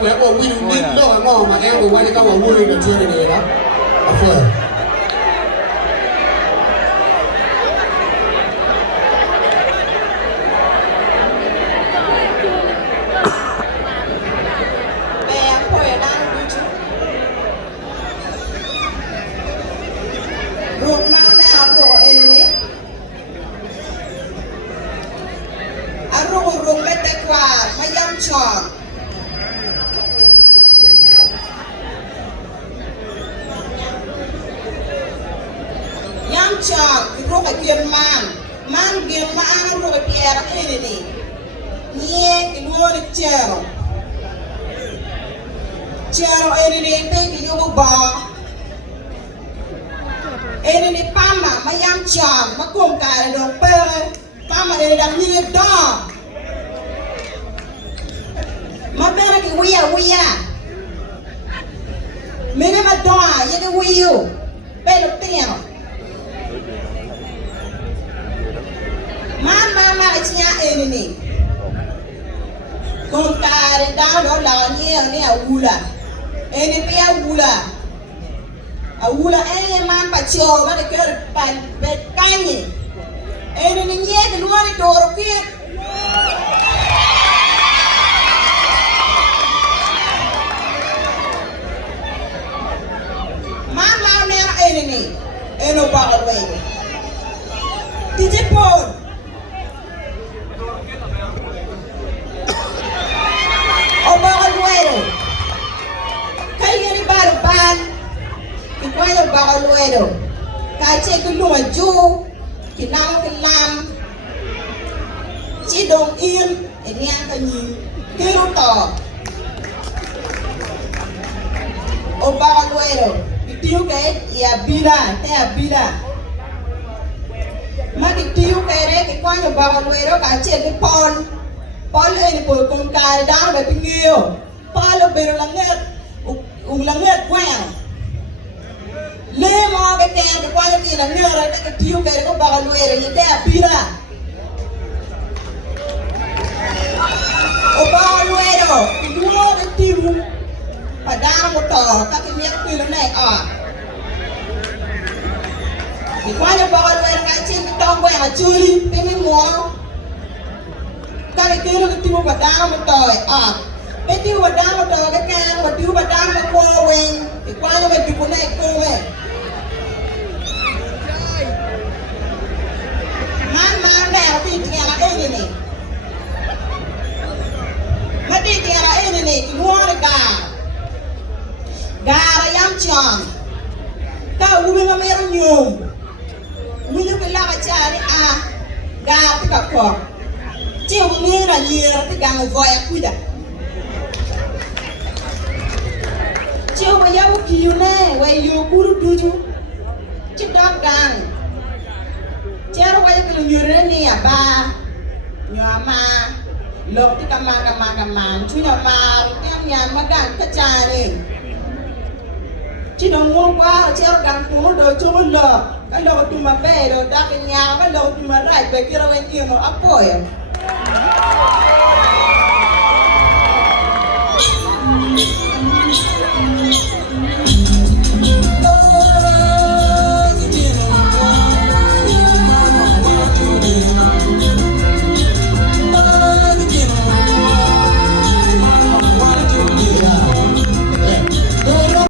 quẹt qua quy định nít đó ngon mà em vừa qua đi có mà vui là chưa được đó. Phơi. Rung bete kwa mayam chong yam chong rung a gien man gien man rung a piera enini nye ki luoni chero enini pe ki yubu ba enini pama mayam chong makum kare dong pe pama enini dam nye dong Mabera ki wia mene ma doa yeke wiu pelo tieno mama itia enini kon kare down do la ni awula eni pe awula eni man pa cho ma de ker pan be kanye eni ni nye de luari doro ki enemy eno bagal way tijepon o bagal way kay yeri ban ikwayo bagal way ka che kuluma ju kinang kilam chi dong in eniang kanyi kiro to o bagal way Tiu kay ya bila magi tiu kay re ki kwa yo bagal wero ka che ki pol e ni pol kon ka da be pingio pol bero langet kwang le mo ke te ki kwa yo ki langet re ki tiu kay ko bagal wero ye te bila o bagal wero ki duo ke tiu padang mo to ka ki nek ki lo nei a di kwanya bagal wer ka chi ki tong wer Acholi pe mi mo ka ki ki lo ki tiu padang mo to a pe tiu padang mo to ka ka mo tiu padang mo ko wen di kwanya me di ko nei ko we man ne fi ti ala ni ma ti ala ni ki mo ka gara yam chong ka ubi nga meron nyom wili ko la chari a ga ka ko ti u mira yera ti ga voya kuda ti u ya u kiyune wa yo kuru tuju ti dog gang chero wa ko nyure ni aba nyama lok ti kama tu nyama nyam magan ka chari chỉ đồng mua qua treo gắn cuốn đồ cho con lợn cái lợn tụi mà về rồi ta cái nhà cái lợn tụi mà rải về kia là bên kia mà ấp phổi